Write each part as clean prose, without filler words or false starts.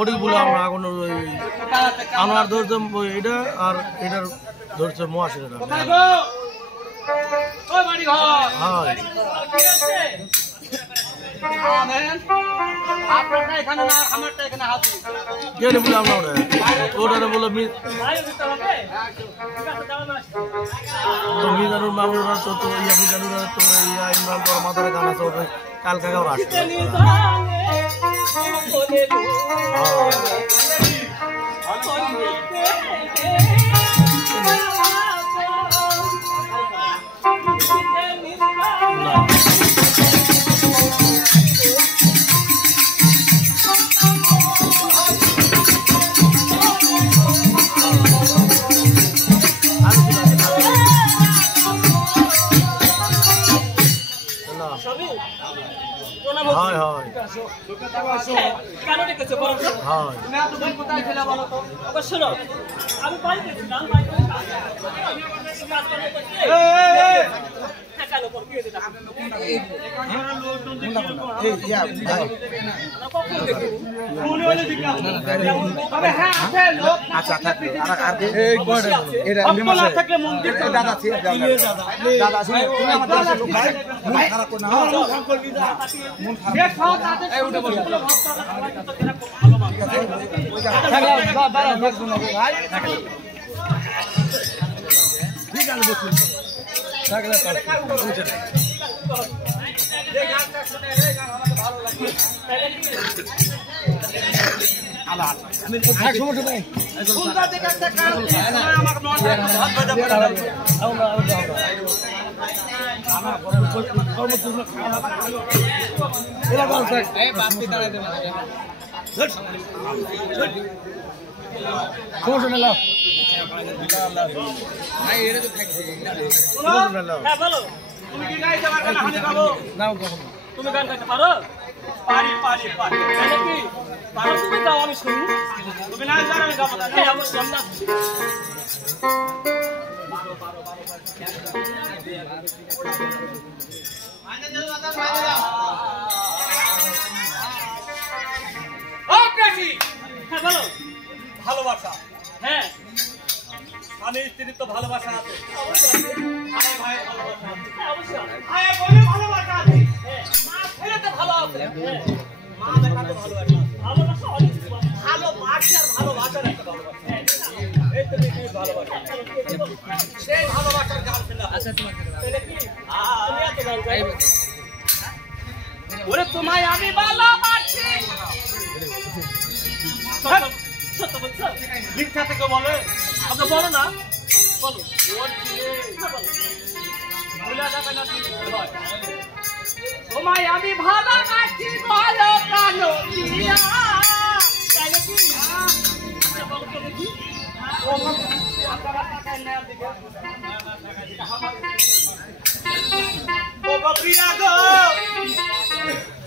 ওটি বললাম না এখন আনোয়ার ধরছে এটা আর এটার ধরছে মহাশির বললাম না ওটা বললো মিজানুর মামুরা তো মিজানুরা তোর ইমরান তোর মাথার গান আছে ওটা কালকা গাও আসছে তুমি গান গাইতে পারো? পারি পারি পারি কি পারো তুমি দাও আমি শুনি তুমি না জানো আমি গাবো না হ্যাঁ অবশ্যই আমরা পারো পারো ও প্রাচী হ্যাঁ বলো ভালোবাসা হ্যাঁ আমি স্ত্রীর তো ভালোবাসা আছে অবশ্যই ভাই ভাই ভালোবাসা হ্যাঁ অবশ্যই ভাই বলে ভালোবাসা আছে হ্যাঁ মা ছেলে তো ভালো আছে হ্যাঁ মা দেখা তো ভালোবাসা ভালোবাসা অনেক ভালোবাসা আর ভালোবাসার একটা ভালোবাসা এই তো দেখি ভালোবাসা সেই ভালোবাসার গার্লফ্রেন্ড আচ্ছা তোমার তাহলে কি তুমি এত গান গাইবে ওরে তোমায় আমি ভালোবাসি সত্য বলছো মিথ্যা থেকে বলে আপনি বলো না বলো তোমায় আমি ভালোবাসি ভালো প্রাণ দিয়া তাইলে কি বলো তো দেখি ও প্রিয়া গো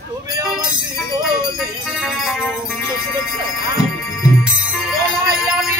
তুমি আমার জীবনে তোমায় আমি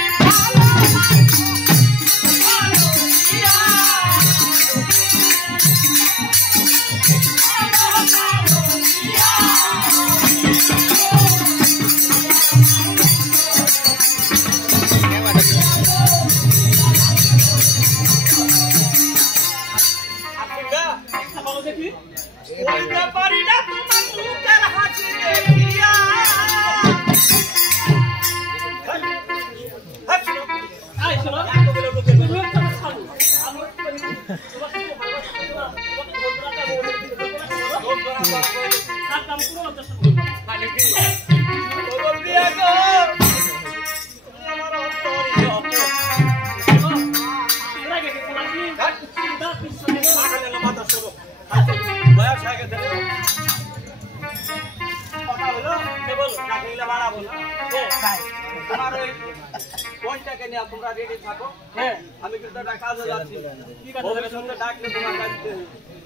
তোমরা রেডি থাকো হ্যাঁ আমি কিন্তু একটা কাজে যাচ্ছি কি কাজ হবে শুনতে ডাকলে তোমার কাছে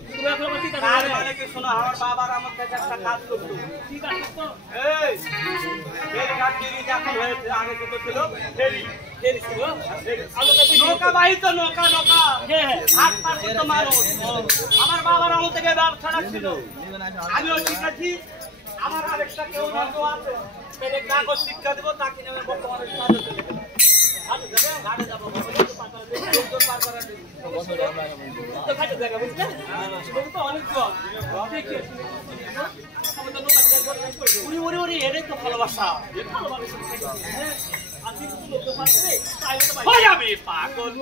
তুমি এখন কি কাজ আরে মানে কি শোনো আমার বাবার আমার কাছে একটা কাজ করতে কি কাজ করতে এই কাজ কি এখন হয়েছে আগে কিন্তু ছিল ফেরি ফেরি ছিল আমাকে নৌকা বাহিত নৌকা নৌকা হ্যাঁ হাত পার করতে মানুষ আমার বাবার আমার থেকে ব্যবসা ছিল আমিও শিখেছি আমার আরেকটা একটা কেউ না কেউ আছে পেলে কাগজ শিক্ষা দেবো তাকে নেমে বর্তমানে কাজে চলে গেল ঘাটে যাবে ঘাটে যাবো পার করার তো ঘাটে জায়গা বুঝলেন তো অনেক জল এটাই তো ভালোবাসা আমি পাগল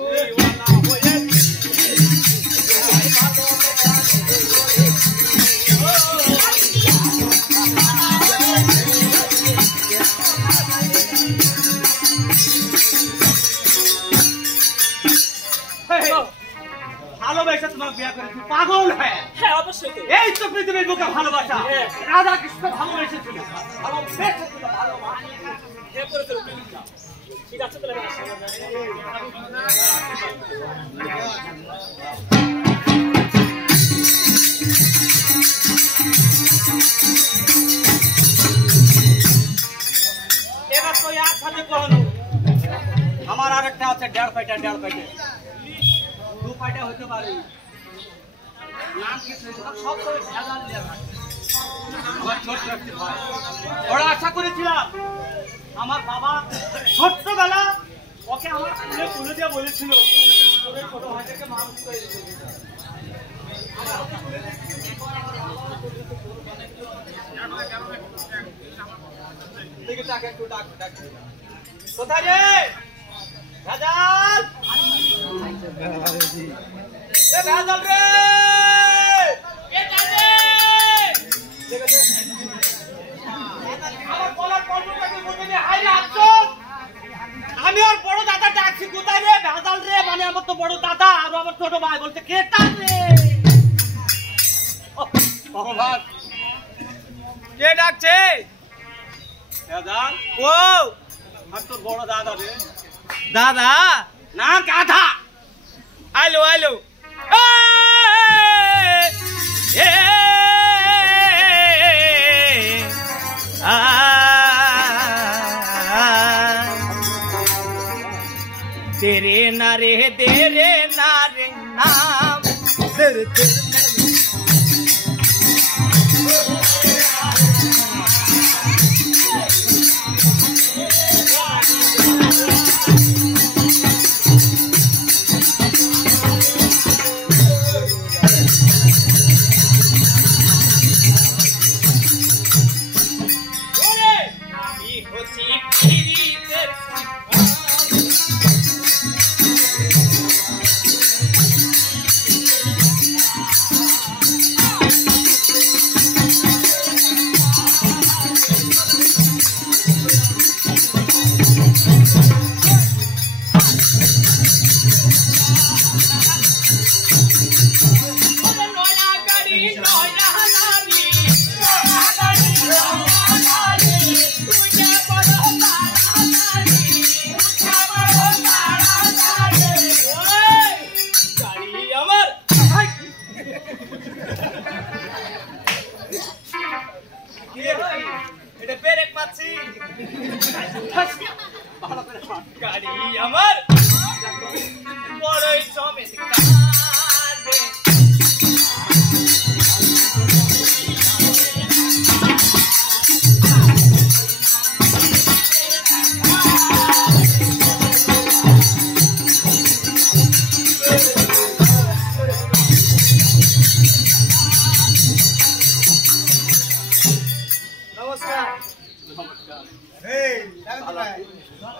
ভালোবাসা তোমার বিয়ে করেছি পাগল হ্যাঁ হ্যাঁ অবশ্যই এই তো পৃথিবীর বুকে ভালোবাসা রাধা কৃষ্ণ ভালোবেসেছিল ঠিক আছে এবার তো একসাথে কখনো আমার আর একটা আছে 1.5 পাইটা 1.5 পাইটা 2 পাইটা হতে পারে নাম কি সব করে ভেজাল দেয়া থাকে আমার ছোট রাখতে ভাই বড় আশা করেছিলাম আমার বাবা ছোটবেলা ওকে আমার তুলে দিয়ে বলেছিল তোদের ছোট ভাইটাকে মানুষ করে দিতে দেখে টাকা একটু ডাক কোথায় রে ভেজাল ভেজাল রে আমি আর বড় দাদা ডাকছি কোথায় রে ভেজাল রে মানে আমার তো বড় দাদা আর আমার ছোট ভাই বলছে কে রে ভগবান কে ডাকছে ভেজাল ও আর তোর বড় দাদা রে দাদা না গাধা আইলো আইলো तेरे नारे तेरे नारे नाम तेरे গাড়ি আমার বড়ই চমৎকার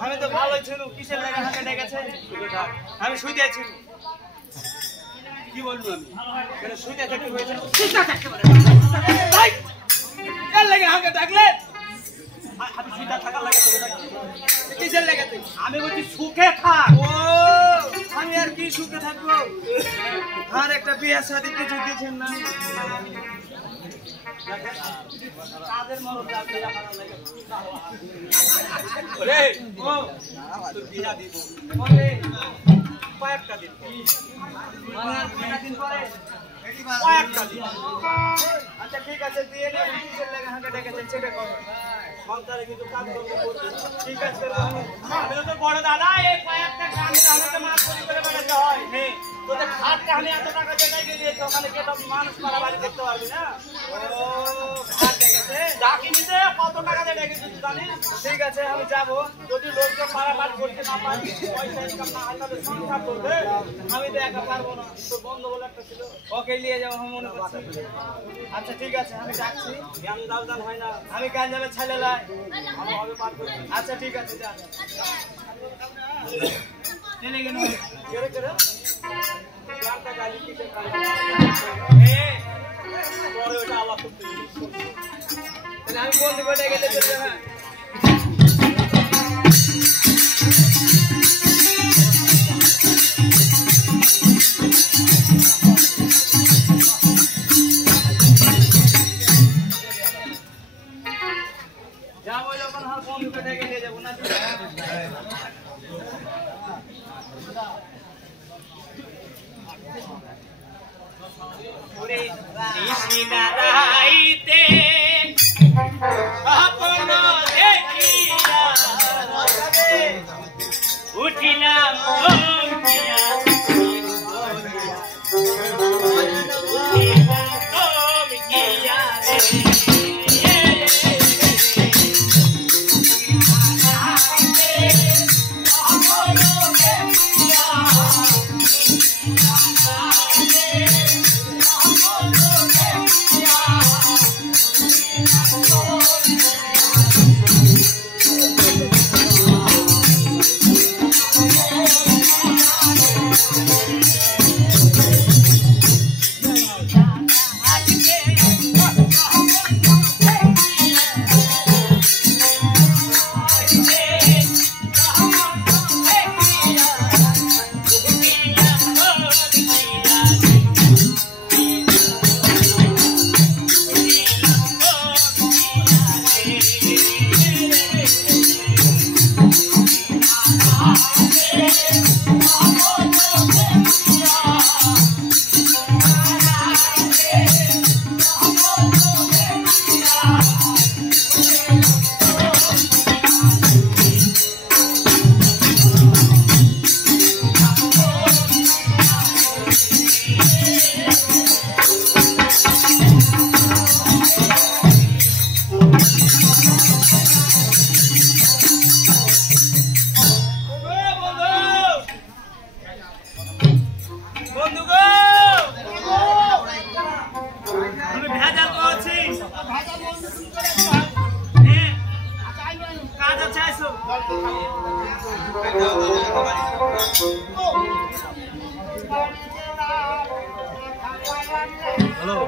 আমি তো ভালো ছিল কিসের লাগা হাতে ডেকেছে আমি শুইতে আছি কি বলবো আমি শুইতে থাকতে হয়েছে সুতা থাকতে পারে ভাই কাল লাগে হাতে ডাকলে হাতে সুতা থাকার লাগে তোকে ডাকি কিসের লাগাতে আমি বলছি সুখে থাক ও আমি আর কি সুখে থাকবো আর একটা বিয়ে শাদী কিছু দিয়েছেন না তাদের মরদ ডাকতে রাখার লাগে ওরে ও তোর বিয়া দিব বলে কয়েকটা দিন মানে আর কয়েকটা দিন পরে কয়েকটা দিন আচ্ছা ঠিক আছে দিয়ে নে কিসের লাগা হাঁকা ডেকেছেন সেটা করো সংসারে কিন্তু কাজ করতে ঠিক আছে আমি তো বড় দাদা এই কয়েকটা কাম আমাকে মাছ করে বেড়াতে হয় হ্যাঁ তোদের খাটটা আমি এত টাকা দিয়ে দিয়েছি ওখানে কে তো মানুষ মারা বাড়ি দেখতে পারবি না ও খাট দেখেছে ডাকি নিতে কাজটা কিন্তু জানিস ঠিক আছে আমি যাব যদি লোকজন মারামারি করতে না পারি পয়সা ইনকাম না হয় তাহলে সংসার করবে আমি তো একা পারবো না তো বন্ধ বলে একটা ছিল ওকে নিয়ে যাবো আমি মনে করছি আচ্ছা ঠিক আছে আমি যাচ্ছি জ্ঞান দাওদান হয় না আমি কান যাবে ছেলে লাই আমি হবে পারবো আচ্ছা ঠিক আছে যা চলে গেল কেরে কেরে জ্ঞানটা গালি কিসে কাজ পরে ওটা আবার করতে তাহলে আমি বলতে বলে গেলে চলবে না যা বলে ওখানে হার কম কেটে গেলে যাবো না কৃষ্ণারাইতে আপন দেখিয়া উঠিলাম হ্যালো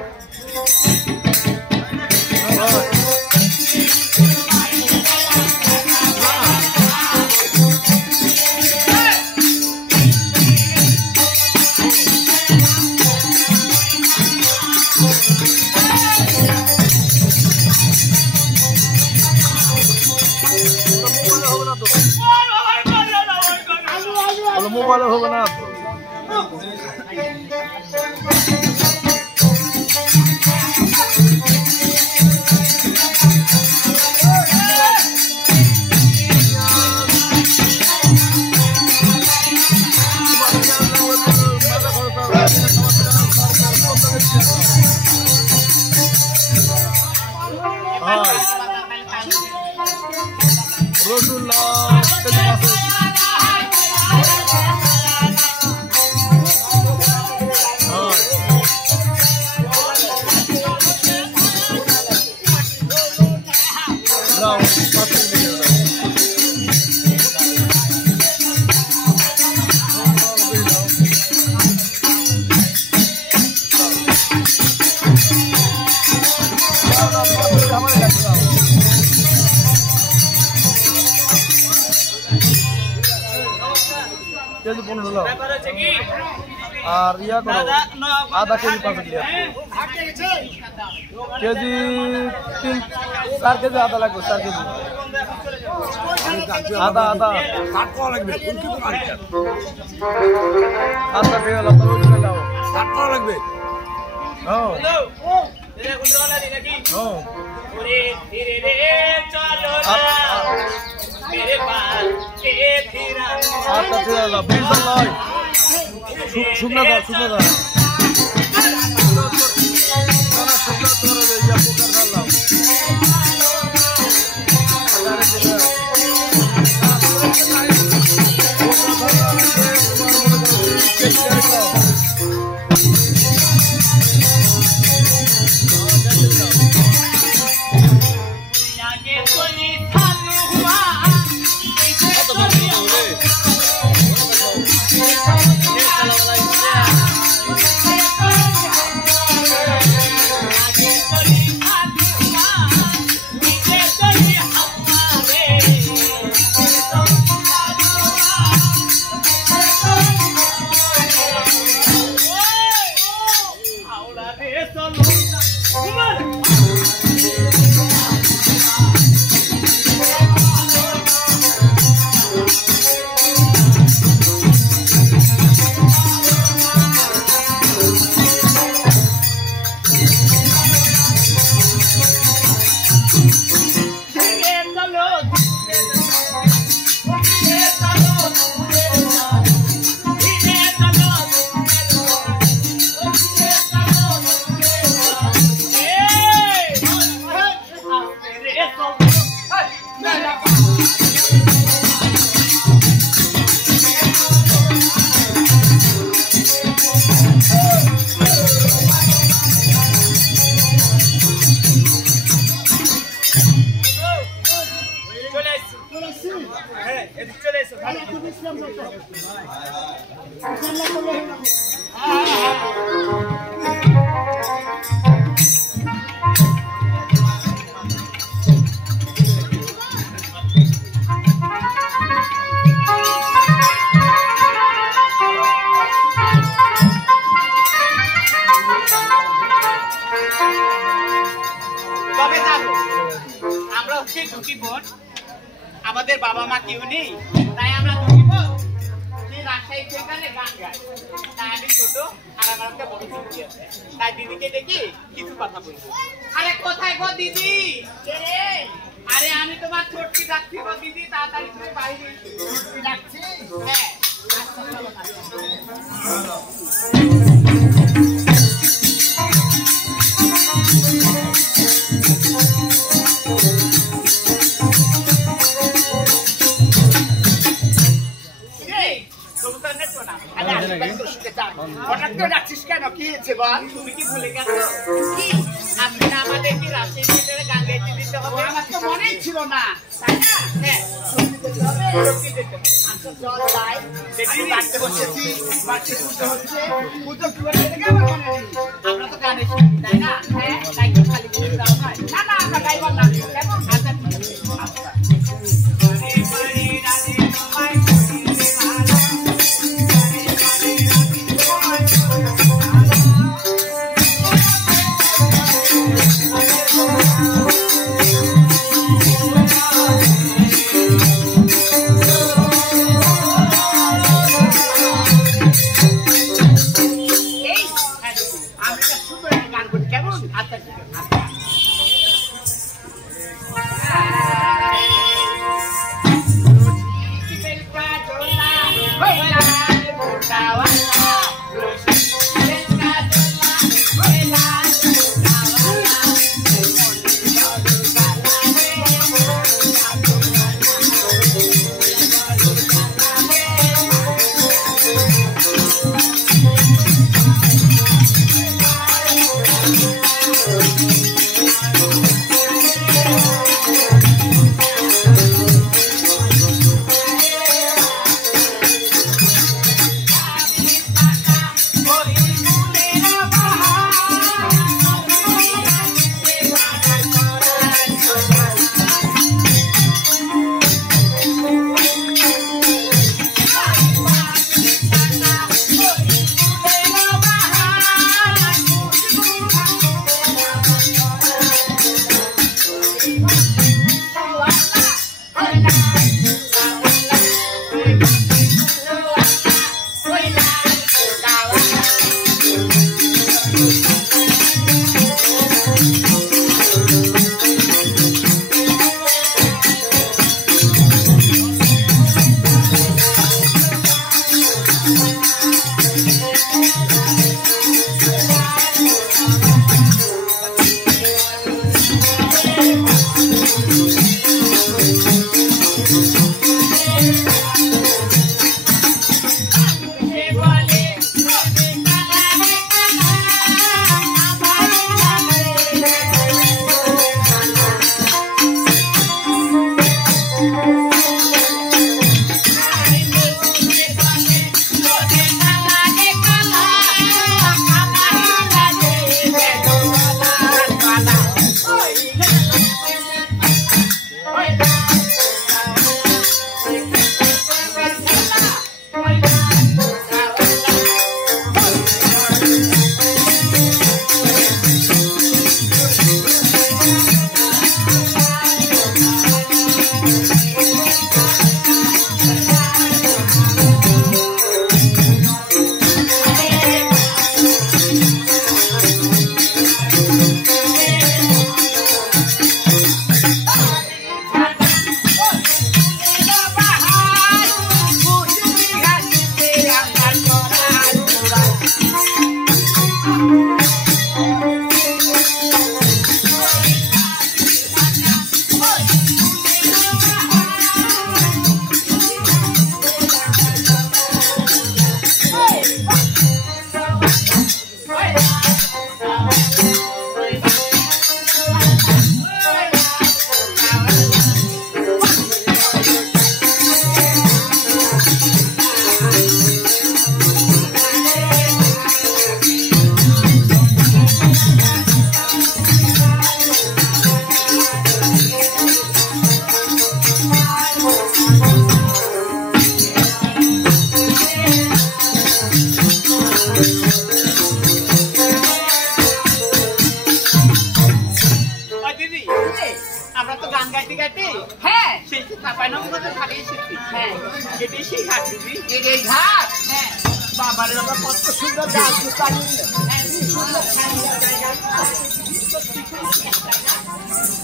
মোবাইল হবে না আর ইয়া করো আধা কেজি 5 কেজি 4 কেজি আদা লাগবে 4 কেজি আদা আদা কাট করা লাগবে কোন কি মার্কেট আদা পেয়ে লাও কাট করা লাগবে হ্যাঁ এরে গুন্ডওয়ালা দি নাকি হ্যাঁ ওরে ধীরে রে চলো না मेरे पास के फिरा आता फिरा बिल्कुल नहीं सुनना था ना सुनना तो रे या पुकार डाल আমাদের বাবা মা কেউ নেই, তাই আমরা দুটি বোন সেই রাজশাহী সেখানে গান গাই। তাই আমি ছোট আর আমার একটা বড় দিদি আছে, তাই দিদিকে দেখি কিছু কথা বলবো। আরে কোথায় গো দিদি? আরে আমি তোমার ছোটকি ডাকছি গো দিদি, তাড়াতাড়ি করে বাইরে ডাকছি। হ্যাঁ হঠাৎ করে ডাকছিস কেন? কি হয়েছে বল? তুমি কি ভুলে গেছো? কি আপনি না আমাদের কি রাজশাহী সেন্টারে গান গাইতে দিতে হবে? আমার তো মনেই ছিল না, তাই না? হ্যাঁ আচ্ছা চল যাই, দেখি ডাকতে বসেছি, বাড়িতে পুজো হচ্ছে, পুজো শুরু হয়ে গেলে আমার মনে নেই। আমরা তো গানে শিখি, তাই না? হ্যাঁ তাই তো খালি করে দেওয়া হয় না। না আমরা গাইব না, কেমন? আচ্ছা ঠিক আছে। আচ্ছা কাটি কাটি হ্যাঁ সেই থাপাই নাম কত খালি শিখি হ্যাঁ কেটে সেই ঘাট দিবি এই ঘাট হ্যাঁ বাবার বাবা কত সুন্দর গাছ পানি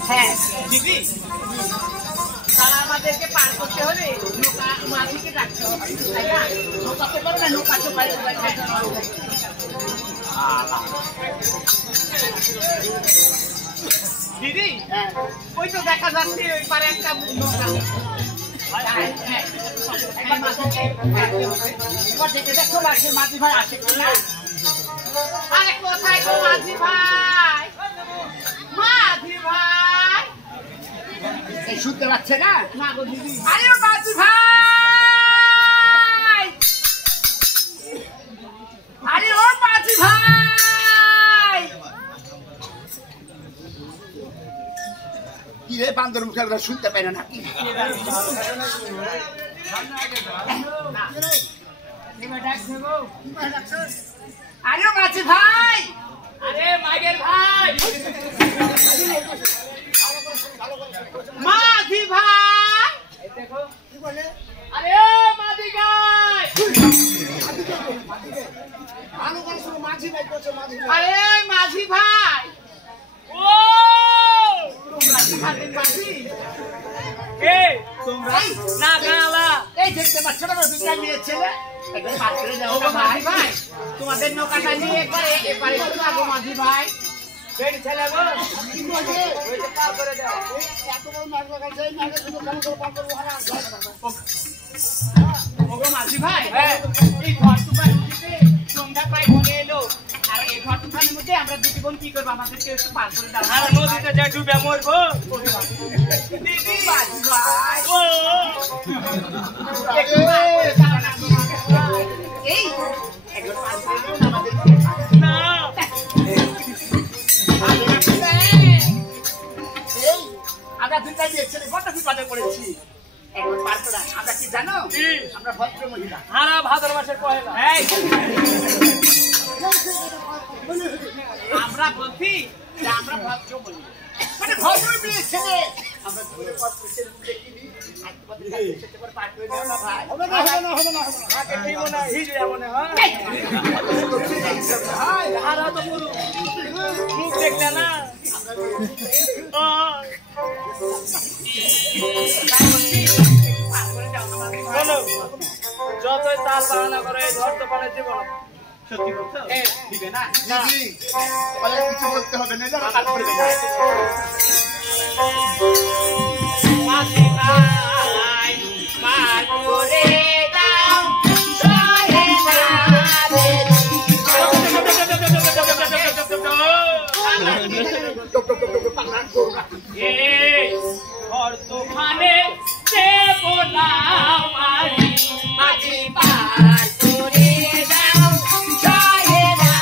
হ্যাঁ দিদি তারা আমাদেরকে পার করতে হলে নৌকা মাঝিকে ডাকতে হবে তাই না নৌকাতে পারো না নৌকা তো পারে দিদি ওই তো দেখা যাচ্ছে ওই পারে একটা নৌকা এবার দেখে দেখো লাগছে মাঝি ভাই আসে কিনা আরে কোথায় গো মাঝি ভাই মাঝি ভাই এই শুনতে পাচ্ছে না না গো দিদি আরে ও মাঝি ভাই আরে ও মাঝি ভাই কি রে বান্দর মুখে শুনতে পাই না নাকি আরে ও মাঝি ভাই আরে মাগের ভাই মাঝি ভাই দেখো কি বলে আরে মাঝি ভাই আরে মাঝি ভাই ও মাঝি কে তোমরা না গালা এই দেখতে পাচ্ছ না দুটা মেয়ে ছেলে একদম পাত্রে যাও ও মাঝি ভাই তোমাদের নৌকাটা নিয়ে একবারে এপারে চলে আগো মাঝি ভাই বেড ছেলে গো কি বলে ওই যে পার করে দাও এত বড় মাছ লাগাইছে মাঝে শুধু কাম করে পার করব হারা ওগো মাঝি ভাই এই ঘর তুফান উঠিতে সন্ধ্যা প্রায় ঘনে এলো আর এই ঘর তুফানের মধ্যে আমরা দুটি বোন কি করবো আমাদেরকে একটু পার করে দাও আর নদীতে যাই ডুবে মরবো দিদি মাঝি ভাই ও একটু পার করে দাও না এই একটু পার করে দাও না আমাদেরকে না এই আমরা দুটা মেয়ে ছেলে কত বিপদে পড়েছি একবার পার করা আমরা কি জানো আমরা ভদ্র মহিলা হারা ভাদ্র মাসের পয়লা আমরা বলছি যে আমরা ভদ্র বলি মানে ভদ্র মেয়ে ছেলে আমরা ধরে পত্র ছেলে দেখিনি আর তোমাদের কাছে সেটা করে পার করে দাও না ভাই হবে না হাতে ঠিক না হিজে মনে হয় হারা তো পুরো মুখ দেখলে না যতই তাল বাহানা করে ঘর তো পালে জীবন সত্যি বলছো দিবে না কিছু বলতে হবে না পার করবে না মাঝি ভাই পার করে দাও সহে না ঘর তুফানে দেব না মাঝি পার করে দাও সহে না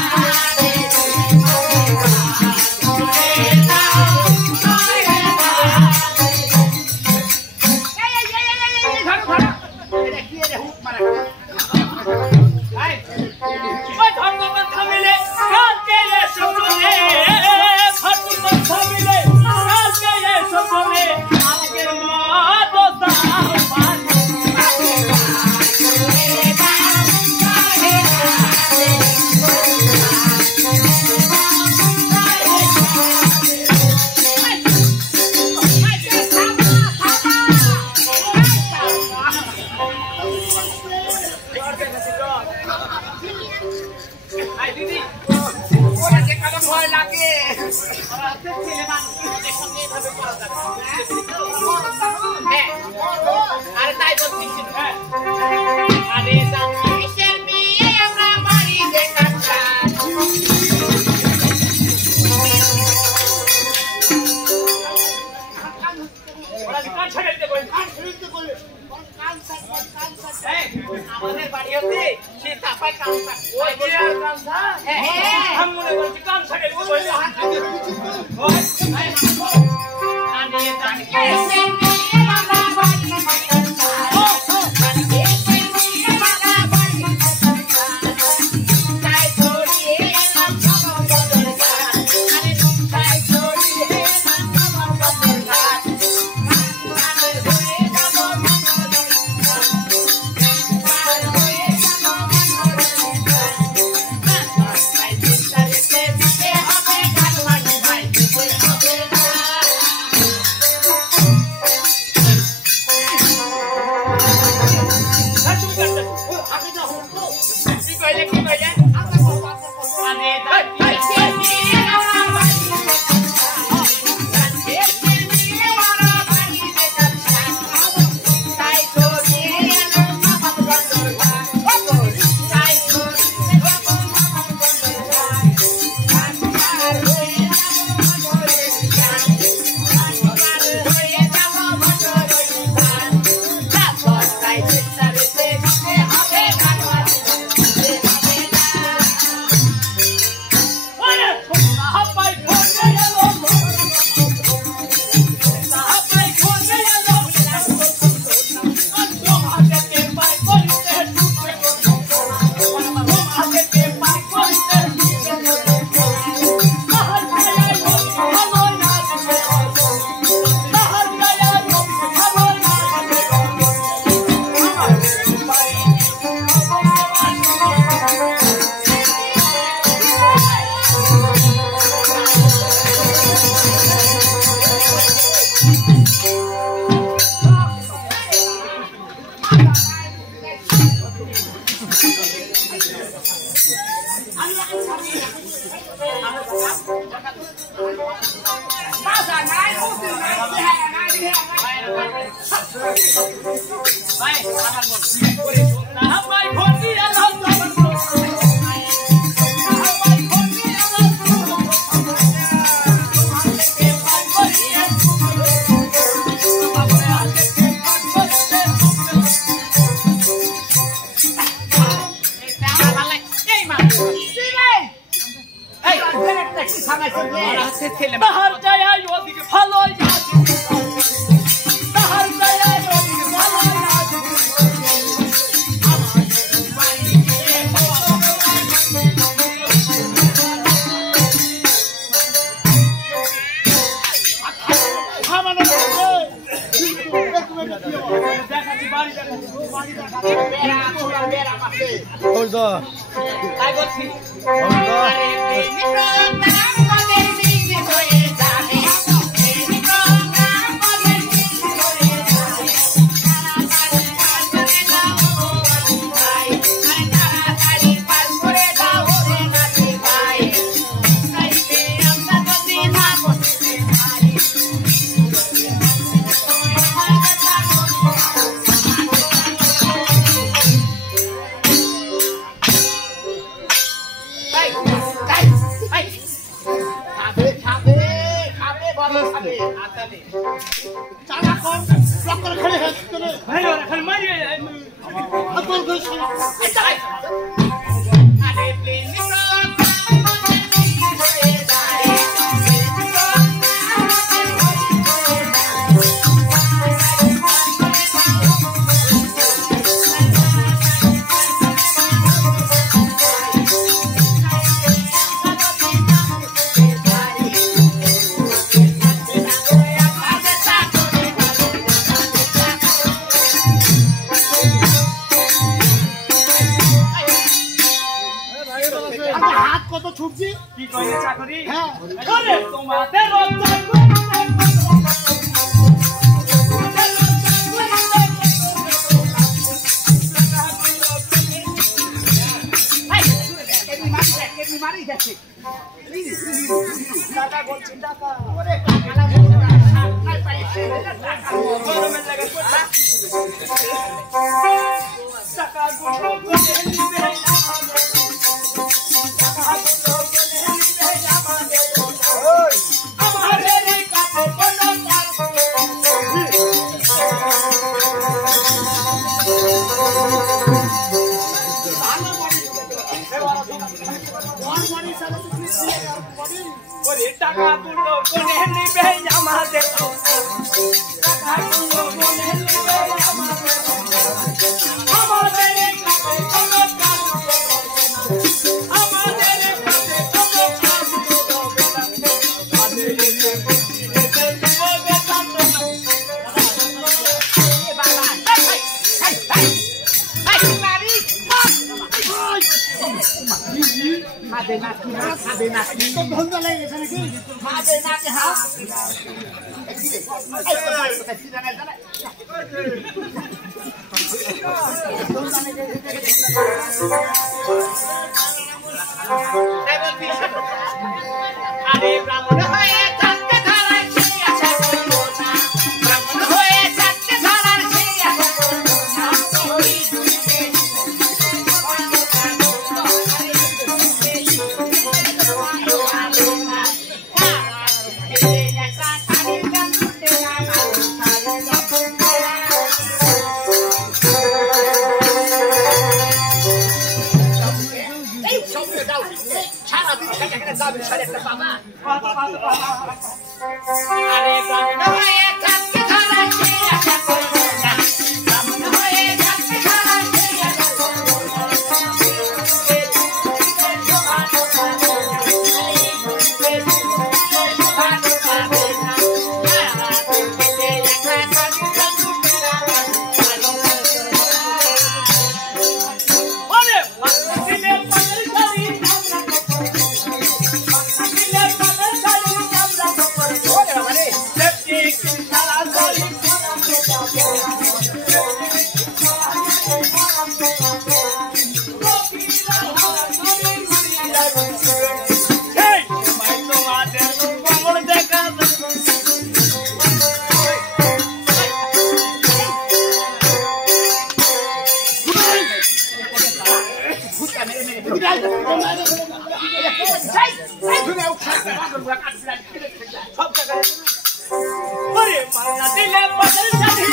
আমাদের বাড়ি হতে সে তাপায় কামসা ওই দিয়ে আর কামসা हम মনে করছি কামসা কে বলতে হাত দিয়ে ওই ভাই মারবো আনিয়ে জানি এসে নিয়ে বাবা বাড়ি কামসা এসে নিয়ে বাবা বাড়ি কামসা তাই ছড়িয়ে নাম সব বদল আরে তাই ছড়িয়ে নাম সব বদল ভাই আমার বল করে না ভাই ভর্তি আল্লাহ বাহার যায় ওদিকে ভালো বাহার যায় ওদিকে ভালো দেখাচ্ছি বাড়ি Let's সব জায়গায় ওরে মাল্লা দিলে বদল সাথী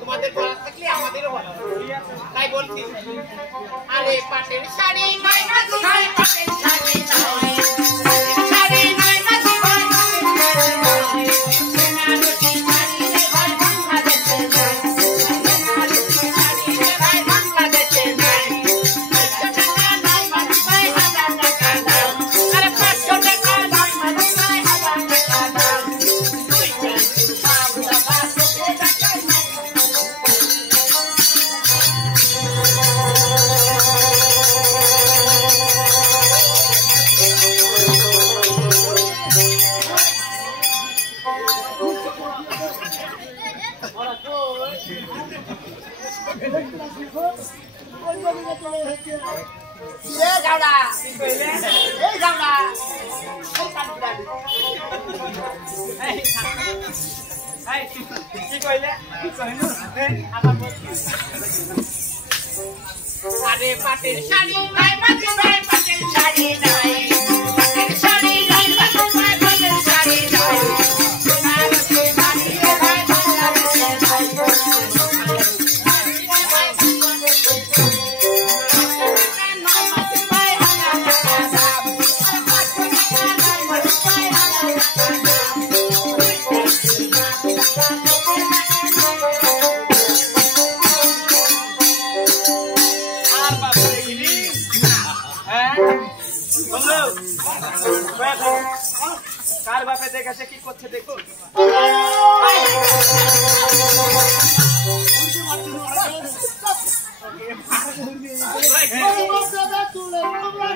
তোমাদের ভালো থাকলে আমাদেরও ভালো তাই বলছি আরে পাটের শাড়ি নয় মাঝি ভাই পাটের শাড়ি নয় শাড়ি নয় মাঝি ভাই বেনারসি শাড়ি রে ভাই বাংলাদেশে নাই বেনারসি শাড়ি রে ভাই বাংলাদেশে নাই 500 টাকা নয় মাঝি ভাই 1000 টাকা দাও আরে 500 টাকা নয় মাঝি ভাই 1000 টাকা দাও আরে পাটের শাড়ি নাই মাঝি ভাই পাটের শাড়ি নাই পাটের শাড়ি নাই মাঝি ভাই পাটের শাড়ি নাই বেনারসি শাড়ি রে ভাই বাংলাদেশে নাই কার বাপে দেখেছে কি করছে দেখো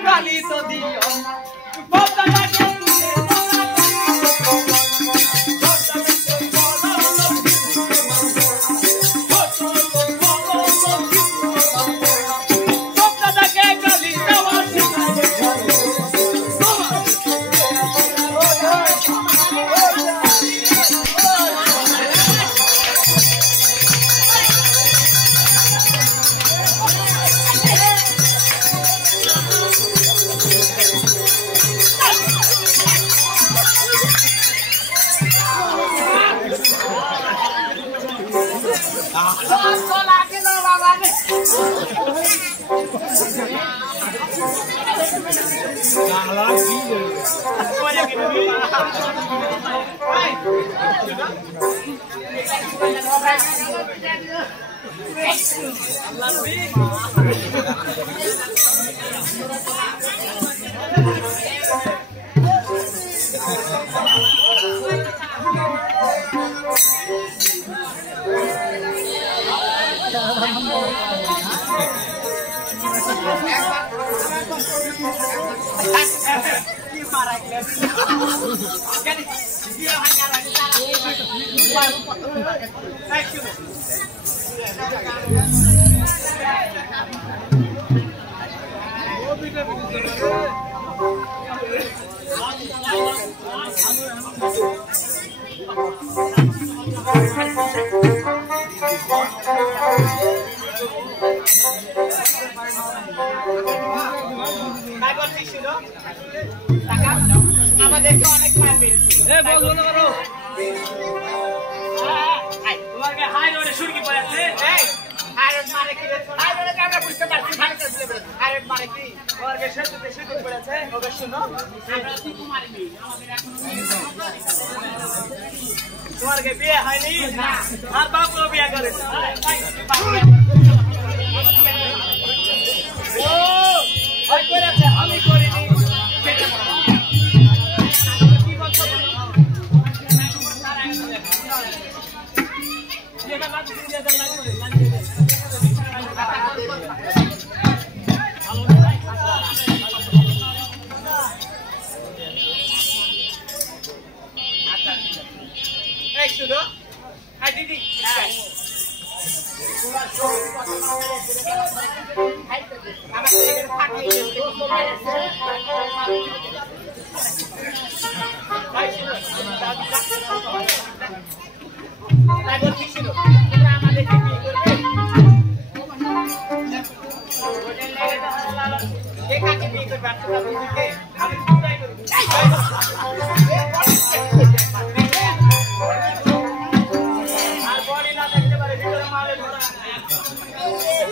গালি তো দিও আমাদেরকে অনেক মার পেয়েছে তোমাকে হাই রোডে সুরকি পড়েছে হাই রোড মারে কি হাই রোডে আমরা বুঝতে পারছি ভালো করে হাই রোড মারে কি তোমাকে সেতুতে সুরকি পড়েছে ওকে শুনো আমরা ঠিক মারিনি আমাদের এখনো তোমাকে বিয়ে হয়নি না আর বাপও বিয়ে করেছে ও ওই করেছে আমি করিনি কি বলছো আমার তো এখানে ফাটিয়ে দিয়েছে। তাই বলছি ছিল তোমরা আমাদেরকে বিয়ে করবে কে কাকে বিয়ে করবে আপনারা বুঝতে আমি কোথায় করব আর বডি না থাকতে পারে ভিতরে মালে ধরা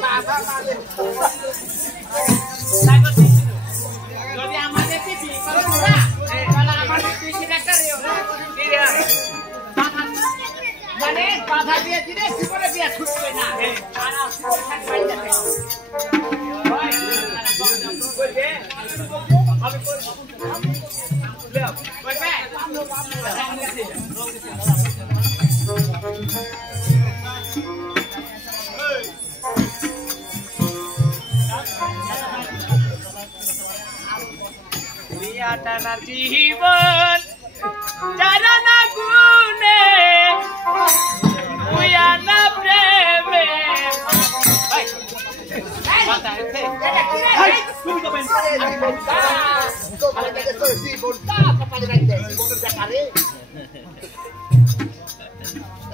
বাবা মালে তাই বলছি ছিল যদি আমাদেরকে বিয়ে করবে তাহলে আমাদের পিছিয়ে একটা রেও মানে বাধা দিয়ে দিলে জীবনে বিয়ে ছুটবে না আর আসলে থাকবে যাবে ভাই বলবে আমি করব লেও বলবে বিয়াটা না জীবন যারা না গুনে উয়ানা প্রেমে ভাই কথা আছে তুমি তো বেন আরে দেখে তো দি বলতা কপালে রাখতে বলতে দেখা রে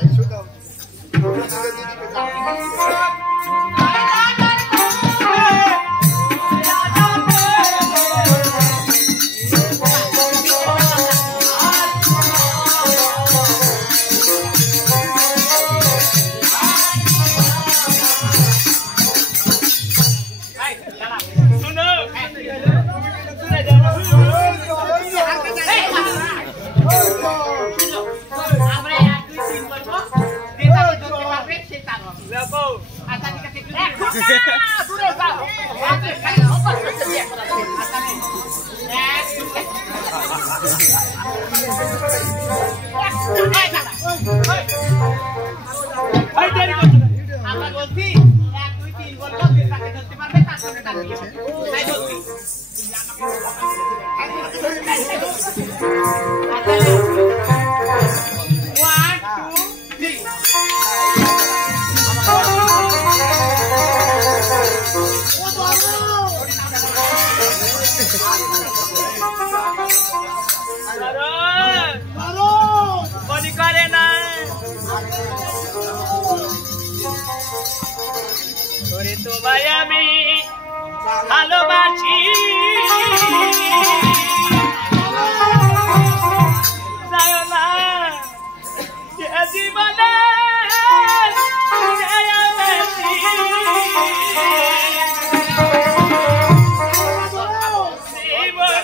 এই শুনো আমরা বলছি 1 2 3 বলবো যে তাকে ধরতে পারবে তার সঙ্গে টানবি তাই বলছি 1 2 3 করে না তোরে তোমায় আমি ভালোবাসি যায় না জীবনে জীবন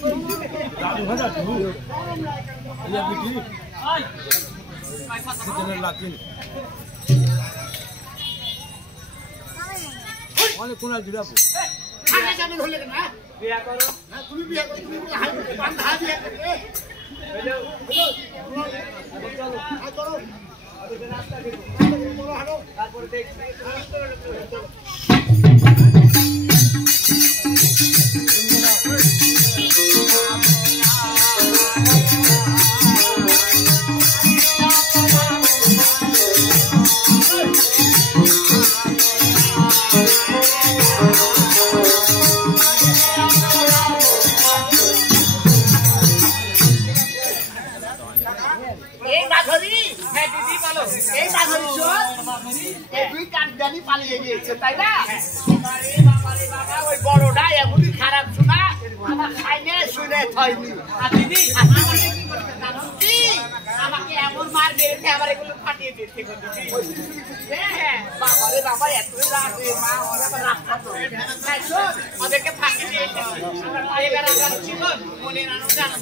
দাদু ভাজা তুই ইয়া বিক্রি আই কিতনে লাকিন অনেক কোনা দিলাবো আগে যাবে হলে না বিয়া করো না তুমি বিয়া করো তুমি হাই বান্ধা বিয়া করবে হ্যালো চলো আই করো রাস্তা দিব বড় হাড়ো তারপরে দেখছি এই মাধবী হ্যাঁ দিদি বলো এই মাধবী শোন এই দুই কাকদানি পালিয়ে গিয়েছে তাই না বাবারে বাবা ওই বড়টা এমনই খারাপ শোনা আমার খাইনে শুনে থয়নি আর দিদি আমাকে কি করতে জানো কি আমাকে এমন মার মেরেছে আবার এগুলো ফাটিয়ে দিচ্ছে গো দিদি হ্যাঁ বাবারে বাবা এতই রাগ রে মা ওরা আবার রাস্তা তো তাই শোন ওদেরকে ফাঁকি দিয়েছে আমরা পায়ে বেড়া যাচ্ছি গো মনে রানো জানো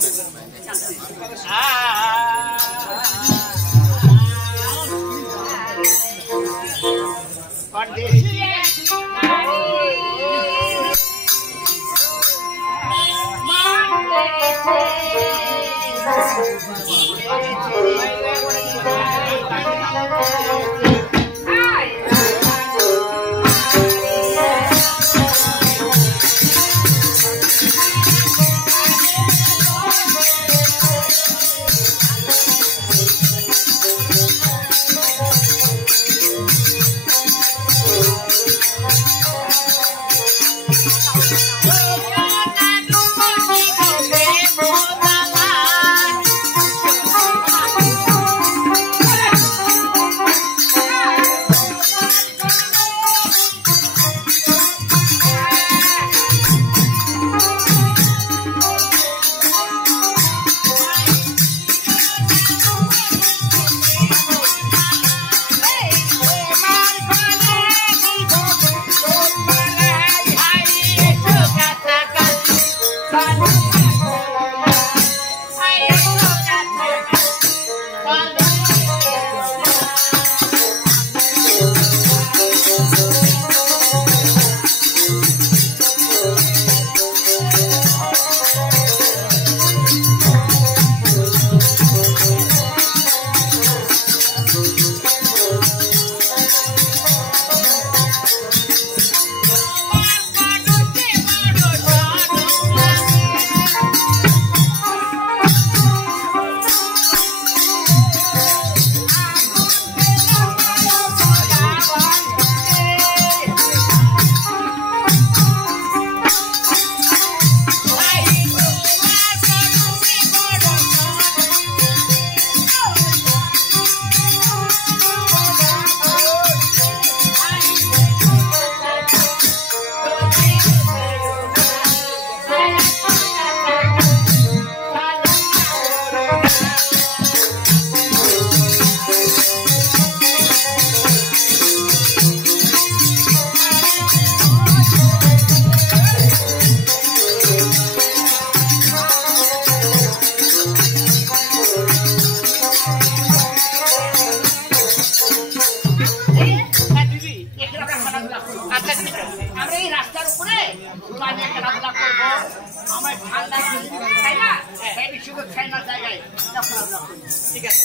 ঠিক আছে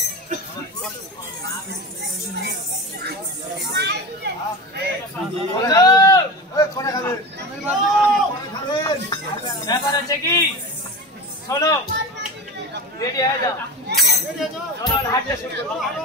ব্যাপার হচ্ছে কি শোনো রেডি হয়ে যাও চলো হাঁটতে শুরু করো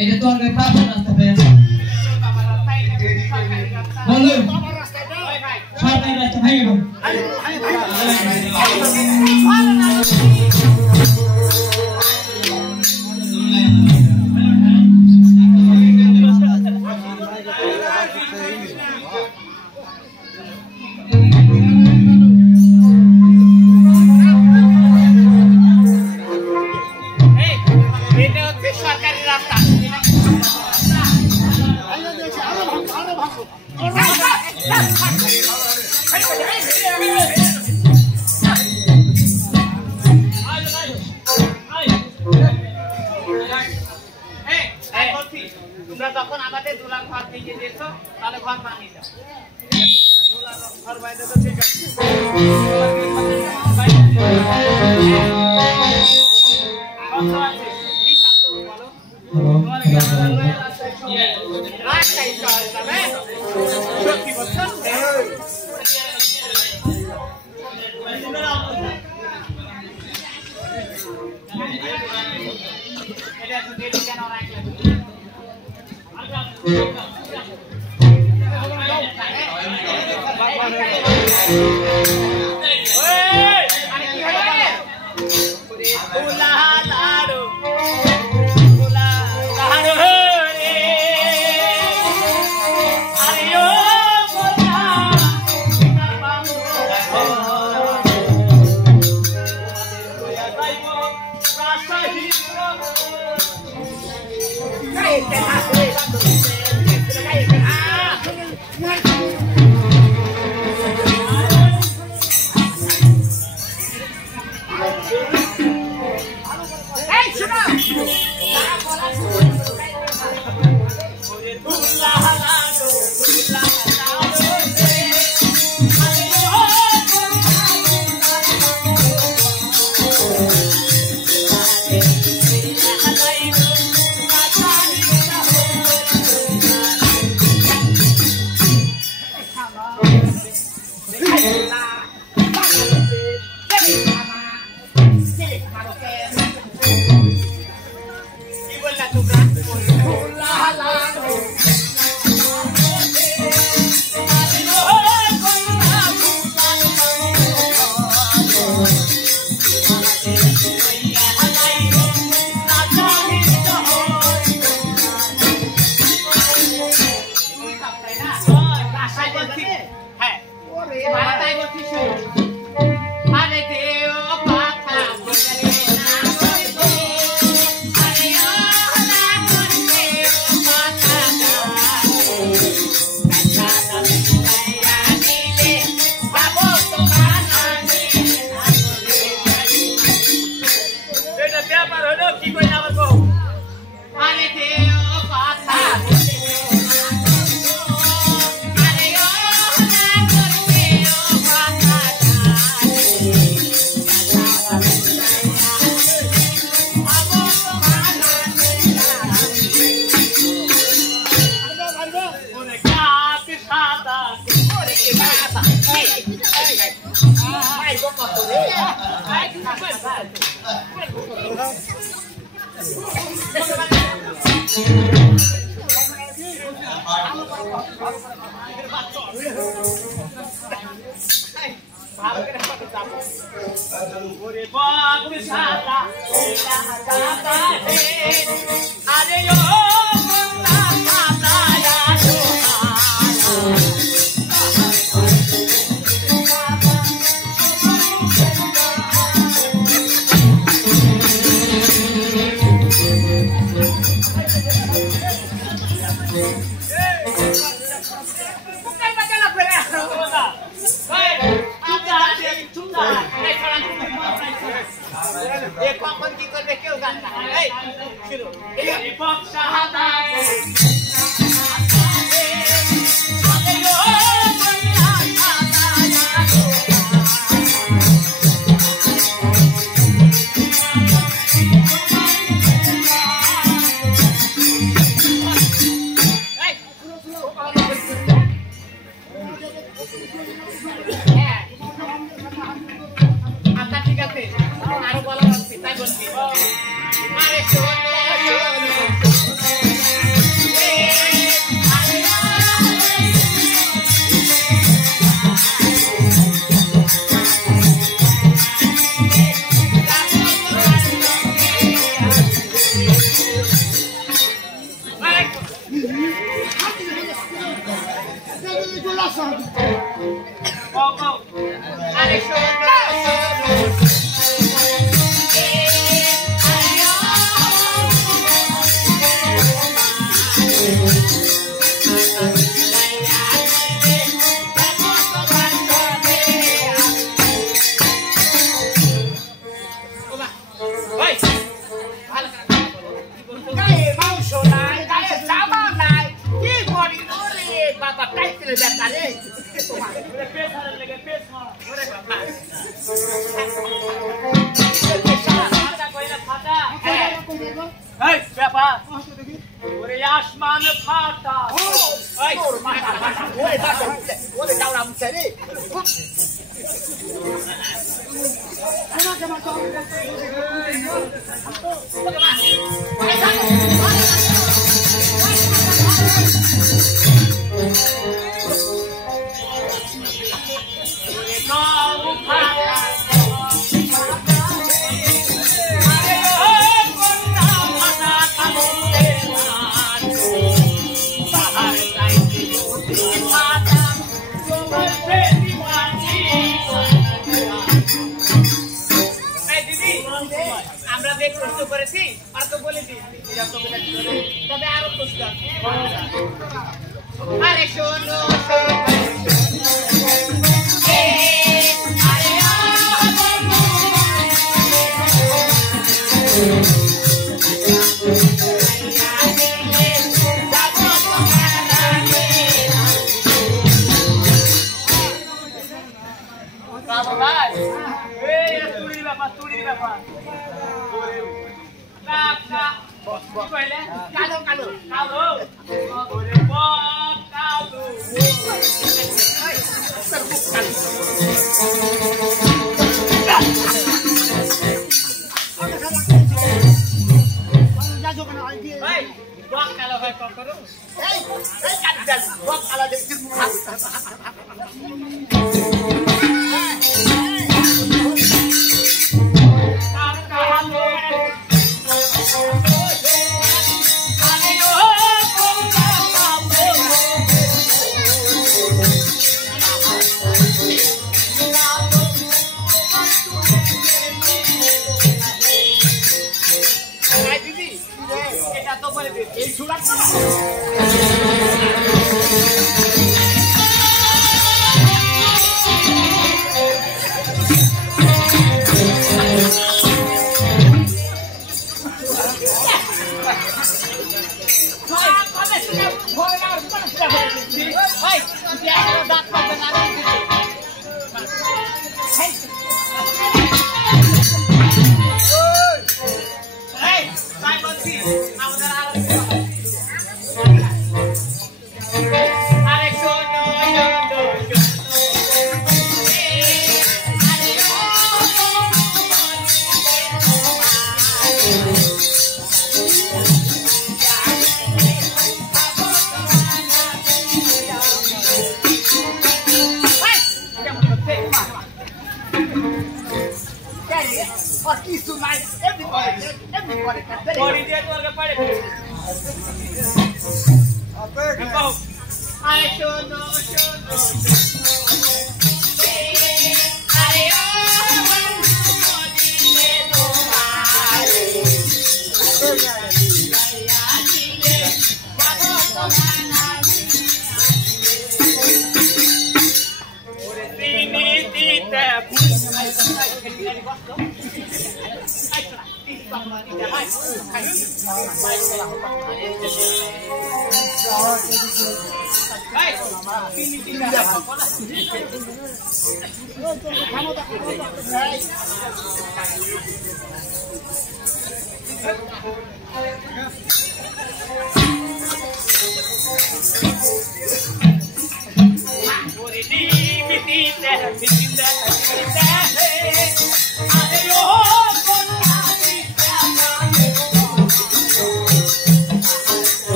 এটা তো অনেক পাপের রাস্তা পেয়েছে বলো সরকারি রাস্তা ভেঙে গেল খাইব কত রে ওরে বাপ সাদা সাদা আরে ও কখন কি করবে কেউ জানে না এই পক্ষা হাতা आसमान फाटा अरे सोनो कालो कालो कालो ओरे बाप कालो भाई बाप कालो है कौन करो ए काट बाप काला देख के मुंह আর কিছু নাই এমনি করে বড়ি দিয়ে তোমাকে পাড়ে আরে শোনো শোনো আরে ও দিলে তোমারে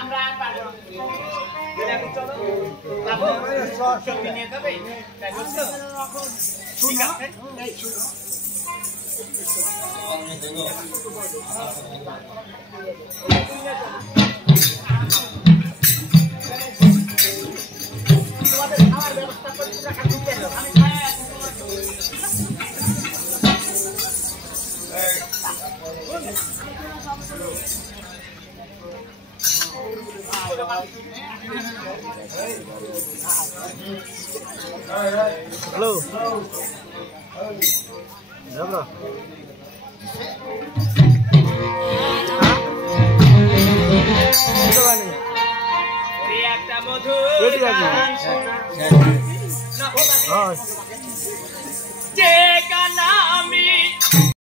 আমরা পারবো এখন চলো বাবু সব নিয়ে যাবে তাই বলছো ঠিক আছে তোমাদের খাওয়ার ব্যবস্থা করে রাখা দিতে হবে আমি হ্যালো যাবো একটা মধু যে গান আমি